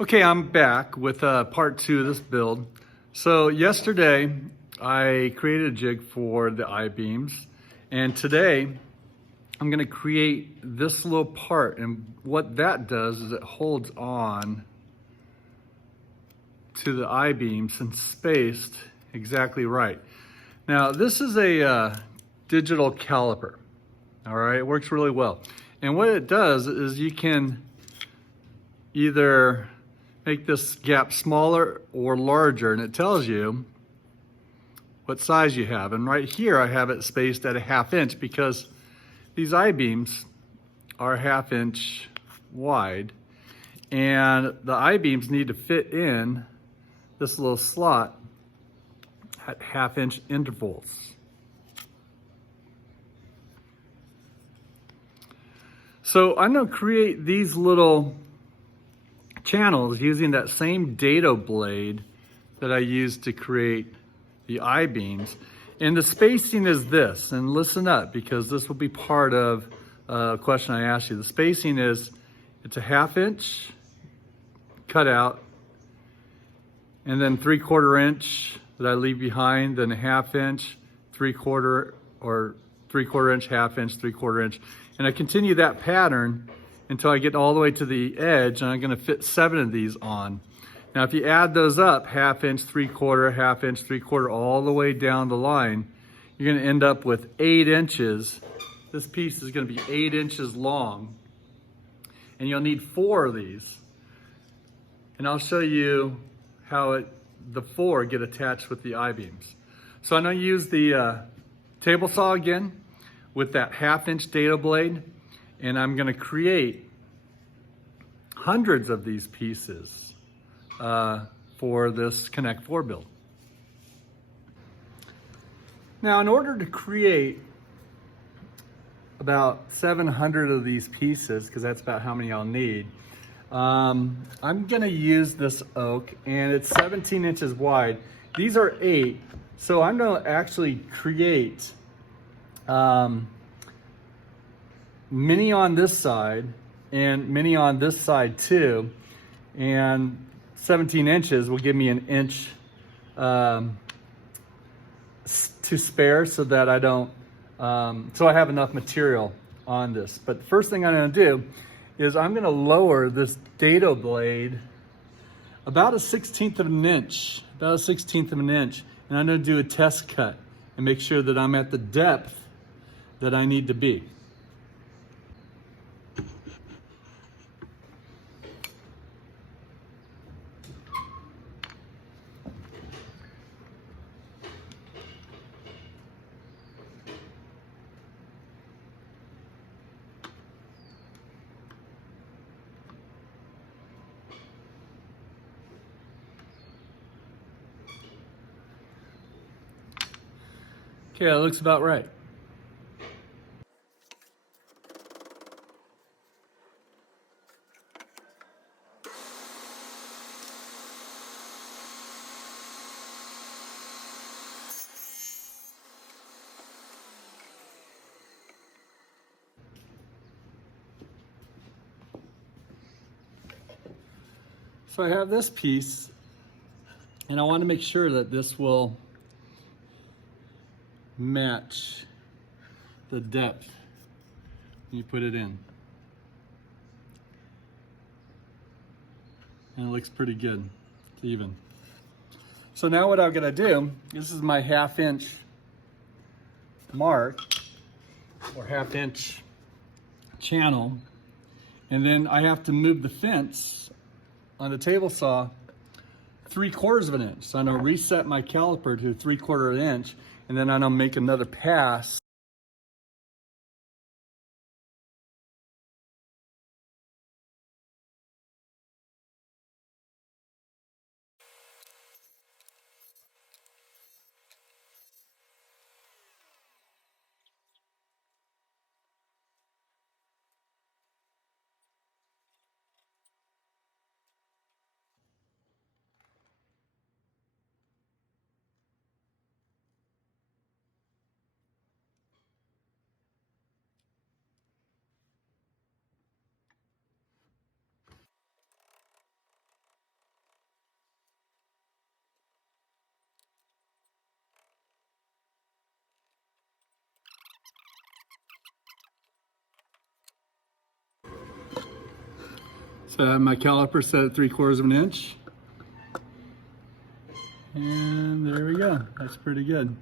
Okay, I'm back with part two of this build. So yesterday I created a jig for the I-beams, and today I'm going to create this little part, and what that does is it holds on to the I-beams and spaced exactly right. Now this is a digital caliper. All right, it works really well, and what it does is you can either make this gap smaller or larger, and it tells you what size you have. And right here I have it spaced at a 1/2 inch because these I-beams are 1/2 inch wide, and the I-beams need to fit in this little slot at 1/2 inch intervals. So I'm going to create these little channels using that same dado blade that I used to create the I-beams. And the spacing is this, and listen up because this will be part of a question I asked you. The spacing is, it's a 1/2 inch cutout, and then 3/4 inch that I leave behind, then a 1/2 inch, 3/4, or 3/4 inch, 1/2 inch, 3/4 inch. And I continue that pattern until I get all the way to the edge, and I'm gonna fit 7 of these on. Now, if you add those up, 1/2 inch, 3/4, 1/2 inch, 3/4, all the way down the line, you're gonna end up with 8 inches. This piece is gonna be 8 inches long, and you'll need 4 of these. And I'll show you how the 4 get attached with the I-beams. So I'm gonna use the table saw again with that 1/2 inch dado blade, and I'm gonna create hundreds of these pieces for this Connect Four build. Now, in order to create about 700 of these pieces, because that's about how many I'll need, I'm gonna use this oak, and it's 17 inches wide. These are 8, so I'm gonna actually create many on this side and many on this side too, and 17 inches will give me an inch to spare so that I don't, so I have enough material on this. But the first thing I'm gonna do is I'm gonna lower this dado blade about a 1/16 of an inch, and I'm gonna do a test cut and make sure that I'm at the depth that I need to be. Okay, that looks about right. So I have this piece, and I want to make sure that this will match the depth when you put it in. And it looks pretty good. It's even. So now what I'm gonna do, this is my 1/2 inch mark, or 1/2 inch channel, and then I have to move the fence on the table saw 3/4 of an inch. So I'm gonna reset my caliper to 3/4 inch, and then I'm gonna make another pass. So I have my caliper set at 3/4 of an inch. And there we go. That's pretty good.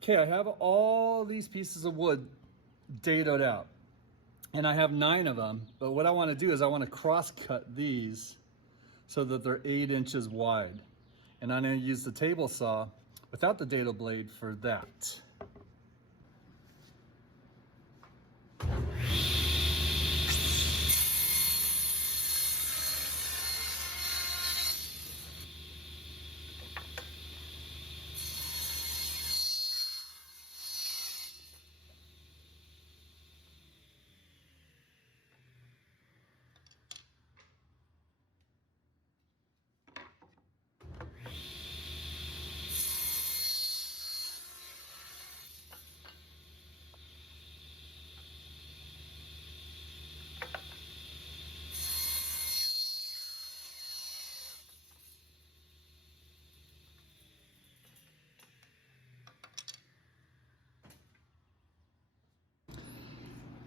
Okay, I have all these pieces of wood dadoed out, and I have 9 of them, but what I want to do is I want to cross cut these so that they're 8 inches wide, and I'm going to use the table saw without the dado blade for that.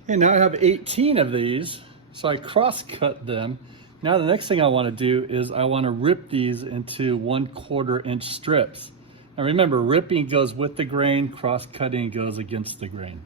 And now I have 18 of these, so I cross cut them. Now the next thing I want to do is I want to rip these into 1/4 inch strips. Now remember, ripping goes with the grain, cross cutting goes against the grain.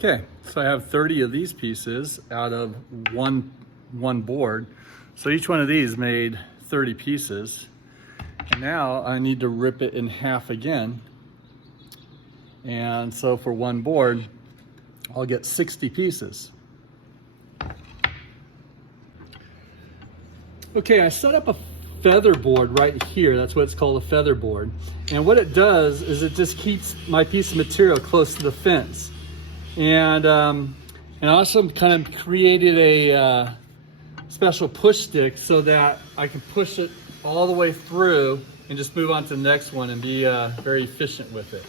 Okay, so I have 30 of these pieces out of one board. So each one of these made 30 pieces. And now I need to rip it in half again. And so for one board, I'll get 60 pieces. Okay, I set up a feather board right here. That's what it's called, a feather board. And what it does is it just keeps my piece of material close to the fence. And I also kind of created a special push stick so that I can push it all the way through and just move on to the next one and be very efficient with it.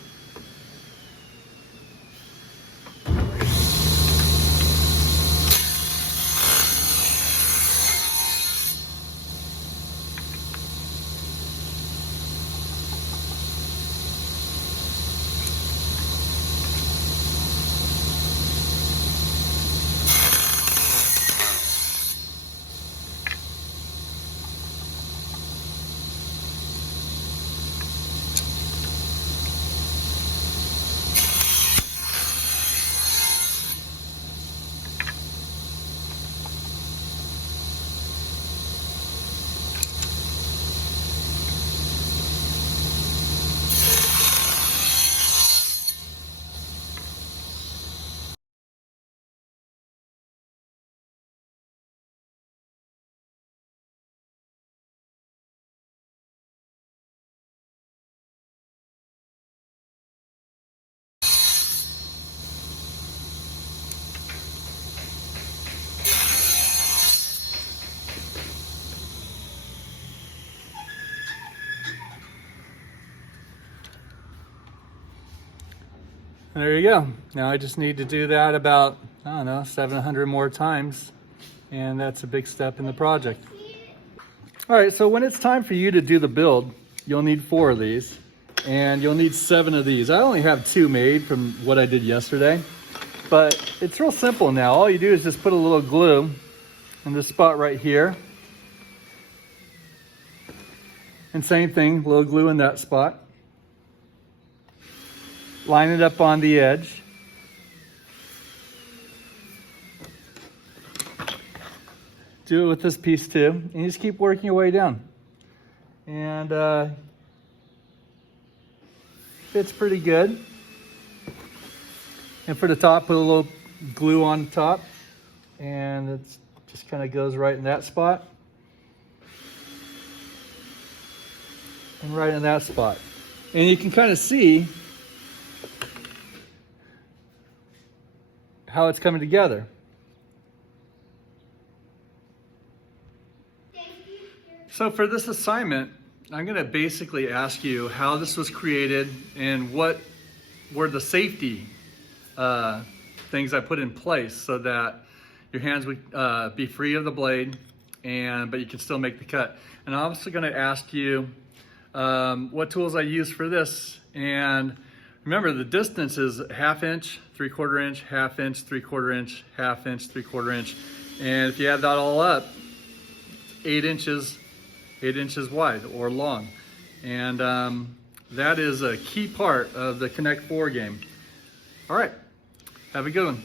There you go. Now I just need to do that about, I don't know, 700 more times. And that's a big step in the project. All right, so when it's time for you to do the build, you'll need 4 of these and you'll need 7 of these. I only have 2 made from what I did yesterday, but it's real simple now. All you do is just put a little glue in this spot right here. And same thing, a little glue in that spot. Line it up on the edge. Do it with this piece too, and you just keep working your way down. And fits pretty good. And for the top, put a little glue on the top, and it just kind of goes right in that spot. and right in that spot. And you can kind of see how it's coming together. So for this assignment, I'm going to basically ask you how this was created and what were the safety things I put in place so that your hands would be free of the blade, but you can still make the cut. And I'm also going to ask you what tools I use for this. And remember, the distance is 1/2 inch, 3/4 inch, 1/2 inch, 3/4 inch, 1/2 inch, 3/4 inch. And if you add that all up, 8 inches wide or long. And that is a key part of the Connect Four game. All right, have a good one.